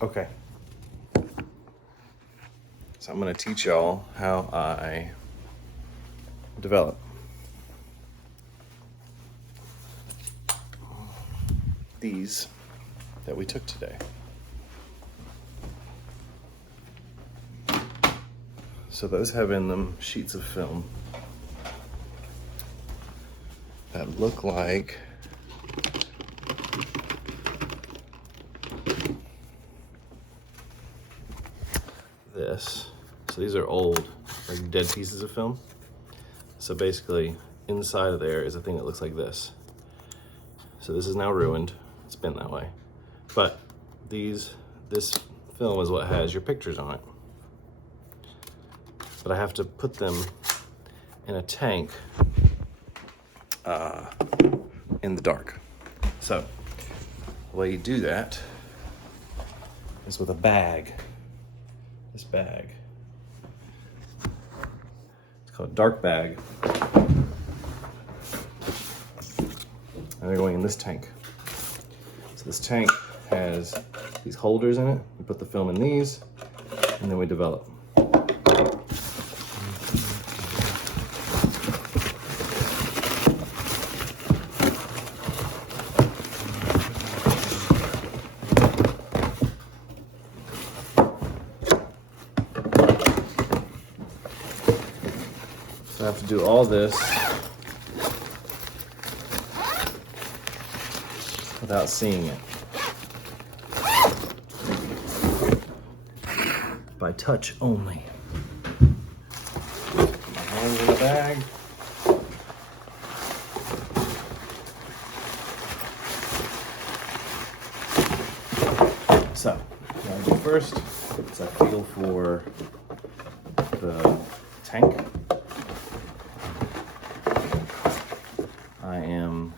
Okay. So I'm going to teach y'all how I develop. These that we took today. So those have in them sheets of film that look like this. So these are old, like dead pieces of film. So basically inside of there is a thing that looks like this. So this is now ruined. It's been that way. But this film is what has your pictures on it. But I have to put them in a tank in the dark. So the way you do that is with a bag. This bag. It's called a dark bag. And they're going in this tank. So this tank has these holders in it. We put the film in these, and then we develop. So I have to do all this without seeing it. By touch only. Put my hands in the bag. So, what I do first is I feel for the tank. I am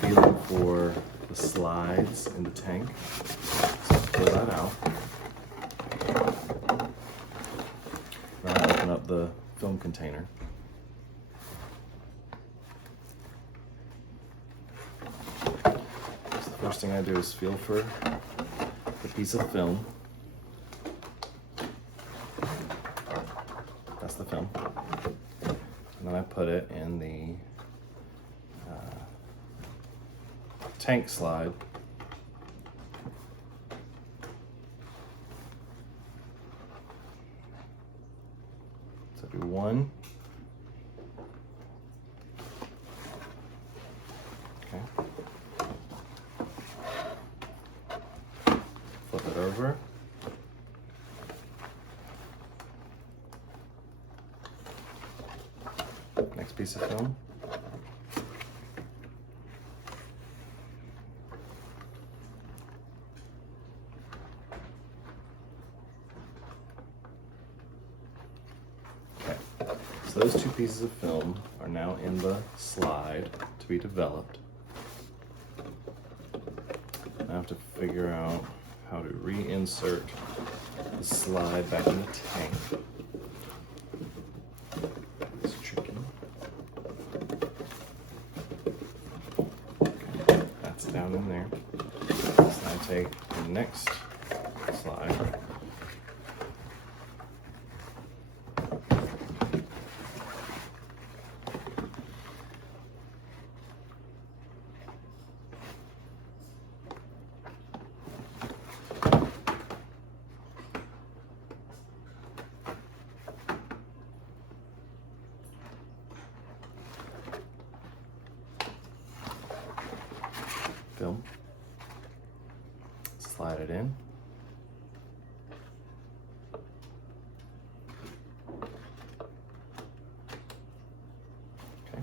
feeling for the slides in the tank. So pull that out. Then I open up the film container. So the first thing I do is feel for the piece of film. That's the film. And then I put it in the tank slide. So do one. Okay. Flip it over. Next piece of film. Okay, so those two pieces of film are now in the slide to be developed. I have to figure out how to reinsert the slide back in the tank. It's tricky. Okay, that's down in there. So I take the next slide. Film. Slide it in. Okay.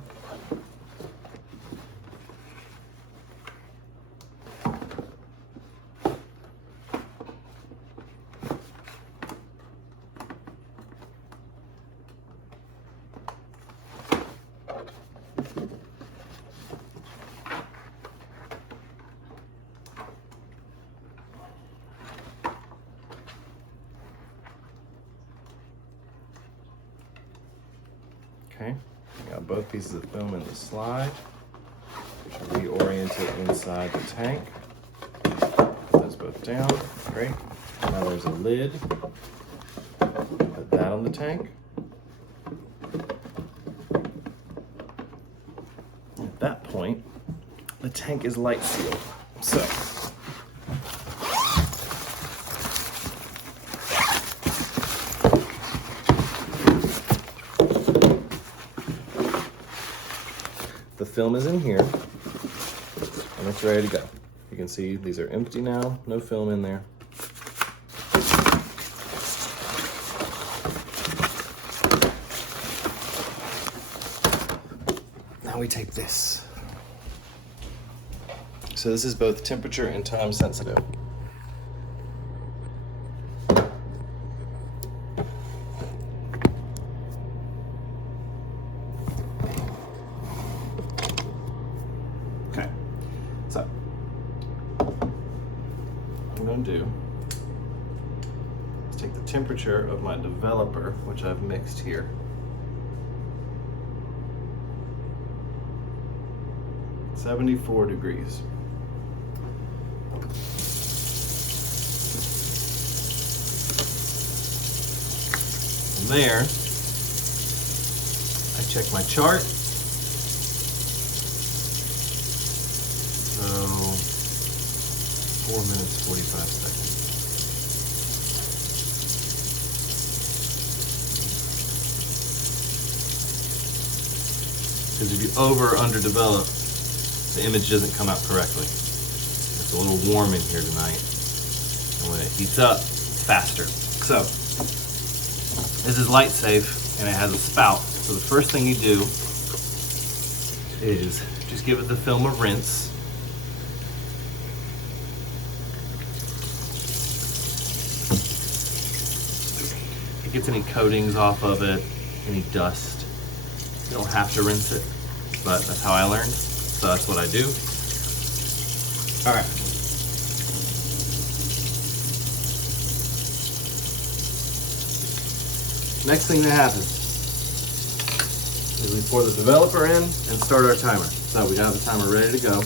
Okay, got both pieces of film in the slide. Reorient it inside the tank. Put those both down. Great. Now there's a lid. Put that on the tank. At that point, the tank is light sealed. So, the film is in here and it's ready to go. You can see these are empty now, no film in there. Now we take this. So this is both temperature and time sensitive. Okay, so what I'm going to do is take the temperature of my developer, which I've mixed here. .74 degrees. From there, I check my chart. So 4 minutes, 45 seconds. Because if you over or underdevelop, the image doesn't come out correctly. It's a little warm in here tonight. And when it heats up, it's faster. So, this is light safe and it has a spout. So the first thing you do is just give it the film a rinse. If it gets any coatings off of it, any dust, you don't have to rinse it, but that's how I learned. So that's what I do. All right. Next thing that happens is we pour the developer in and start our timer. So we got the timer ready to go.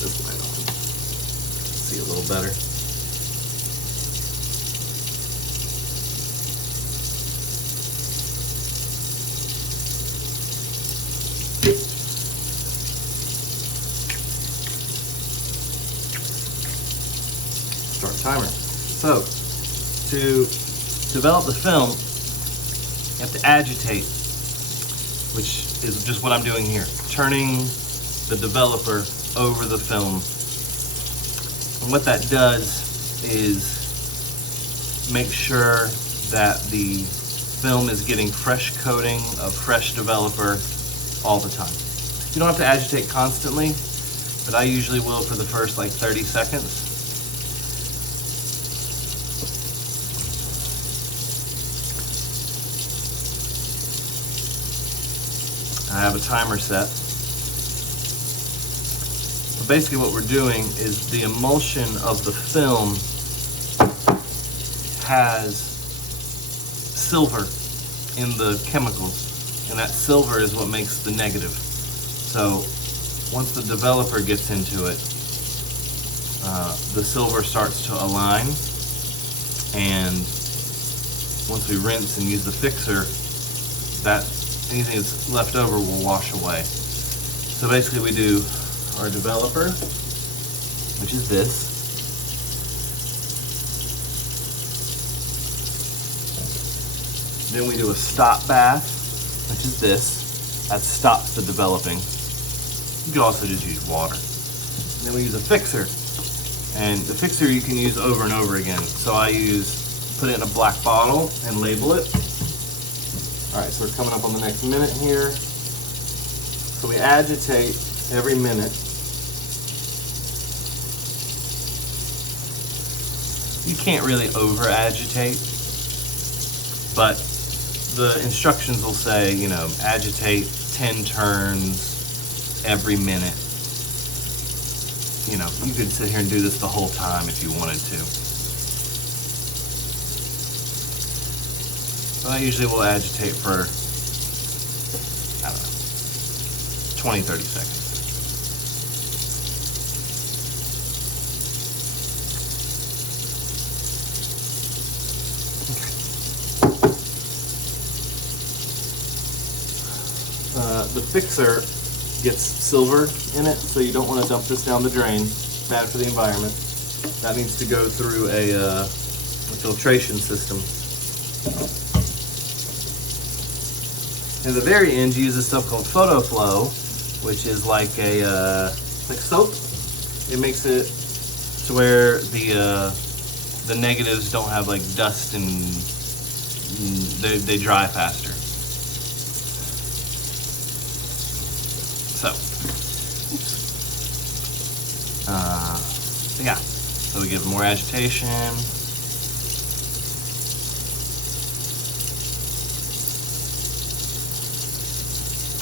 This light on. See a little better. Start timer. So, to develop the film, you have to agitate, which is just what I'm doing here. Turning the developer over the film. And what that does is make sure that the film is getting fresh coating of fresh developer all the time. You don't have to agitate constantly, but I usually will for the first like 30 seconds. I have a timer set. But basically what we're doing is the emulsion of the film has silver in the chemicals, and that silver is what makes the negative. So once the developer gets into it, the silver starts to align, and once we rinse and use the fixer, that anything that's left over will wash away. So basically we do our developer, which is this. Then we do a stop bath, which is this. That stops the developing. You could also just use water. And then we use a fixer. And the fixer you can use over and over again. So I put it in a black bottle and label it. All right, so we're coming up on the next minute here. So we agitate every minute. You can't really over agitate, but the instructions will say, you know, agitate 10 turns every minute. You know, you could sit here and do this the whole time if you wanted to. So I usually will agitate for, I don't know, 20, 30 seconds. The fixer gets silver in it, so you don't want to dump this down the drain. It's bad for the environment. That needs to go through a filtration system. At the very end, you use this stuff called PhotoFlow, which is like like soap. It makes it to where the negatives don't have like dust and they dry faster. So, yeah, so we give more agitation.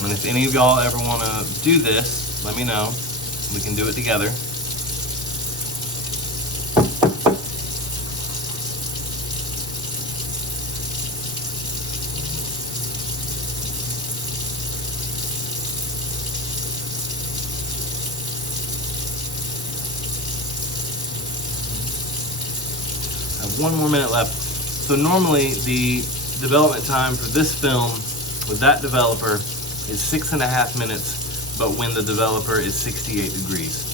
And if any of y'all ever want to do this, let me know. We can do it together. I have 1 more minute left. So normally the development time for this film with that developer is 6.5 minutes, but when the developer is 68 degrees.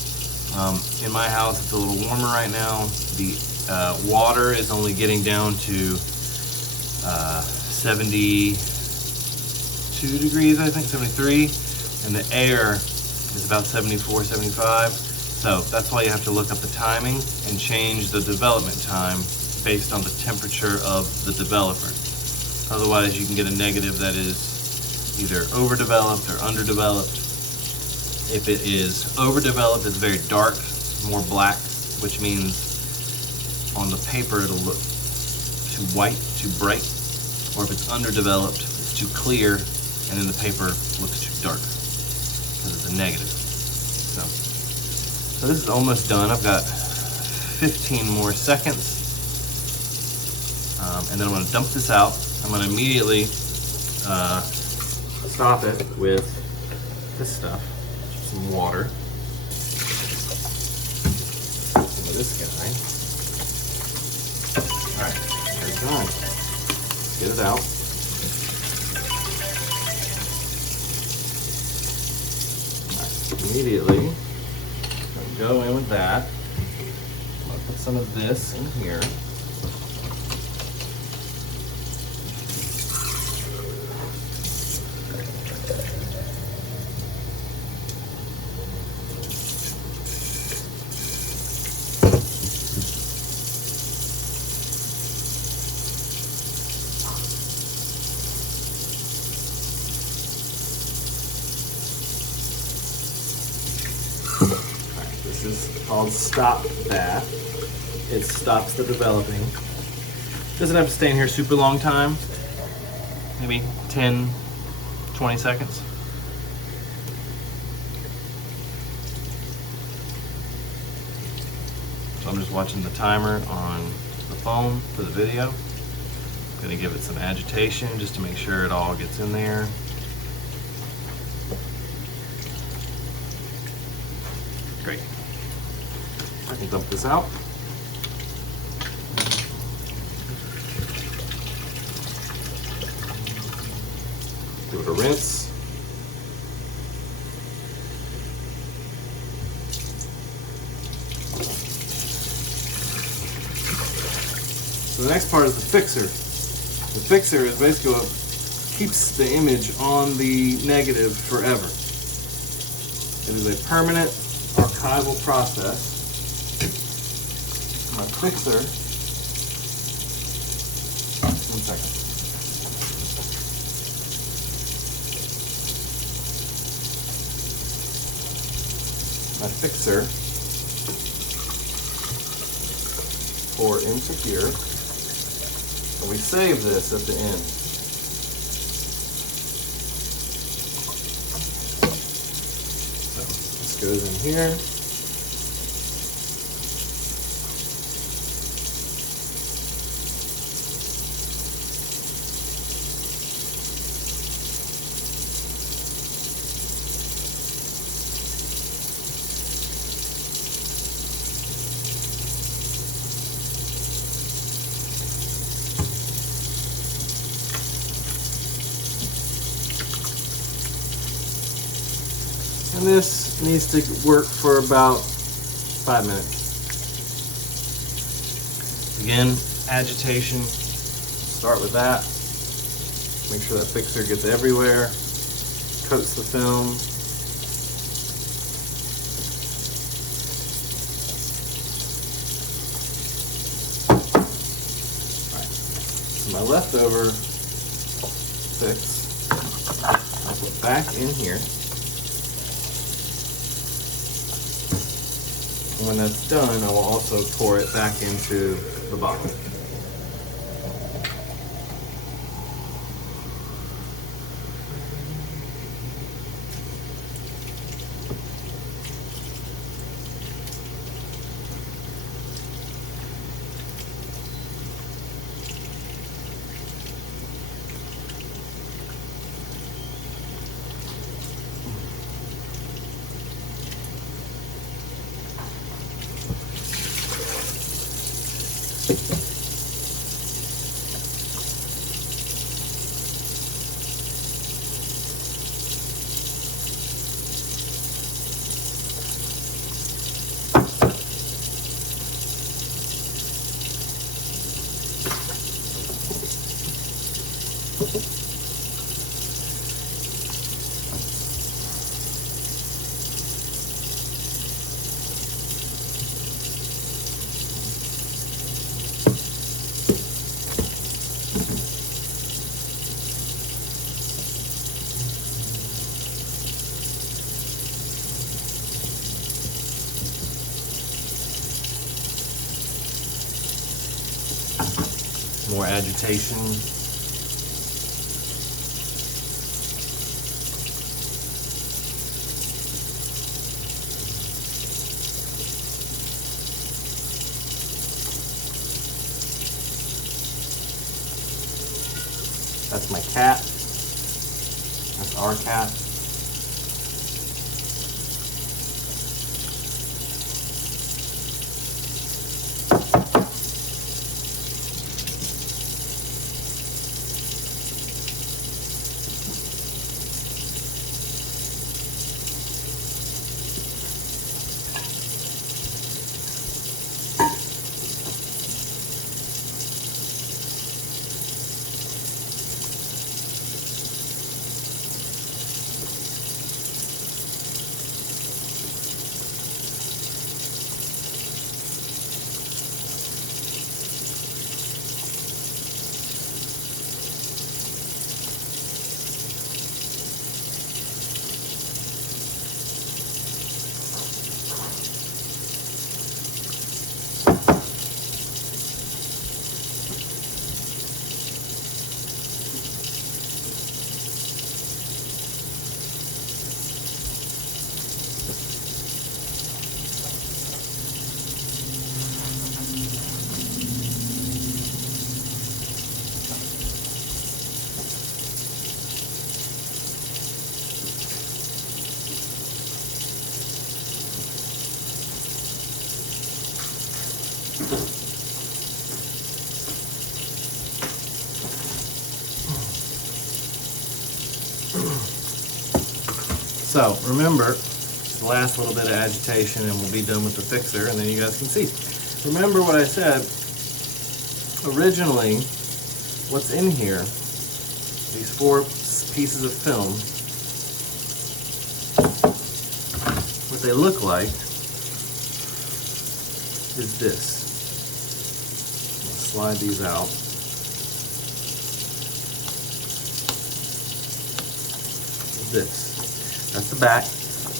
In my house, it's a little warmer right now. The water is only getting down to 72 degrees, I think, 73, and the air is about 74, 75. So that's why you have to look up the timing and change the development time based on the temperature of the developer. Otherwise, you can get a negative that is either overdeveloped or underdeveloped. If it is overdeveloped, it's very dark, more black, which means on the paper it'll look too white, too bright. Or if it's underdeveloped, it's too clear, and then the paper looks too dark because it's a negative. So this is almost done. I've got 15 more seconds. And then I'm going to dump this out. I'm going to immediately stop it with this stuff, some water. Some of this guy. All right, there it's done. Let's get it out. All right, immediately, I'm going to go in with that. I'm going to put some of this in here. This is called Stop Bath. It stops the developing. Doesn't have to stay in here super long time. Maybe 10, 20 seconds. So I'm just watching the timer on the phone for the video. I'm gonna give it some agitation just to make sure it all gets in there. Great. I can dump this out. Give it a rinse. So the next part is the fixer. The fixer is basically what keeps the image on the negative forever. It is a permanent archival process. My fixer, one second. My fixer, pour into here, and we save this at the end. So this goes in here. And this needs to work for about 5 minutes. Again, agitation, start with that. Make sure that fixer gets everywhere, coats the film. Alright, so my leftover fix, I'll put back in here. And when that's done, I will also pour it back into the bottle. More agitation. That's my cat. That's our cat. So remember, the last little bit of agitation and we'll be done with the fixer and then you guys can see. Remember what I said, originally what's in here, these 4 pieces of film, what they look like is this. I'll slide these out. This. That's the back,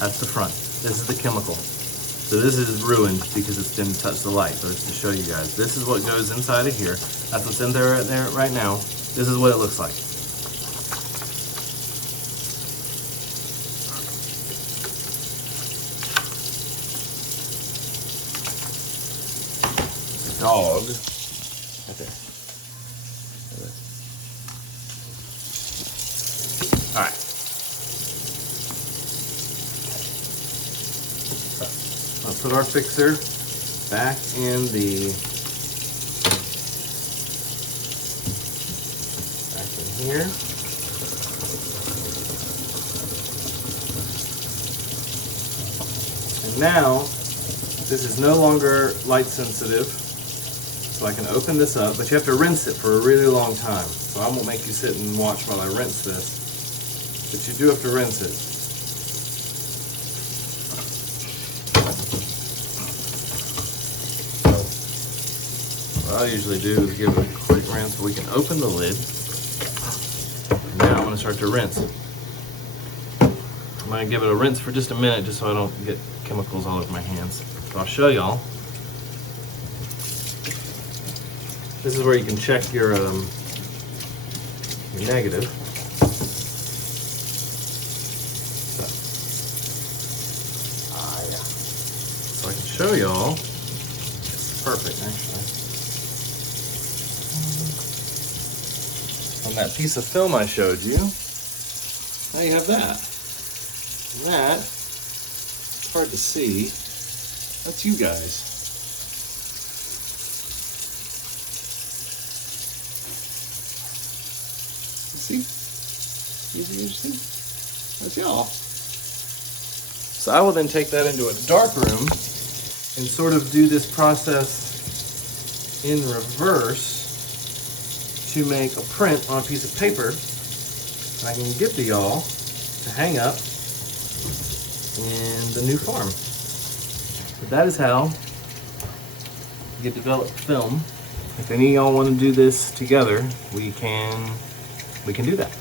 that's the front. This is the chemical. So this is ruined because it didn't touch the light, but it's to show you guys. This is what goes inside of here. That's what's in there right now. This is what it looks like. The dog, right there. All right. I'll put our fixer back in here. Now, this is no longer light sensitive, so I can open this up, but you have to rinse it for a really long time. So I won't make you sit and watch while I rinse this, but you do have to rinse it. What I usually do is give it a quick rinse so we can open the lid. Now I'm going to start to rinse. I'm going to give it a rinse for just a minute just so I don't get chemicals all over my hands. So I'll show y'all. This is where you can check your negative. Yeah. So I can show y'all. It's perfect, actually. On that piece of film I showed you, now you have that. And that, it's hard to see, that's you guys. See? Easy to see? That's y'all. So I will then take that into a dark room and sort of do this process in reverse to make a print on a piece of paper. And I can give to y'all to hang up in the new farm. But that is how you develop film. If any of y'all want to do this together, we can do that.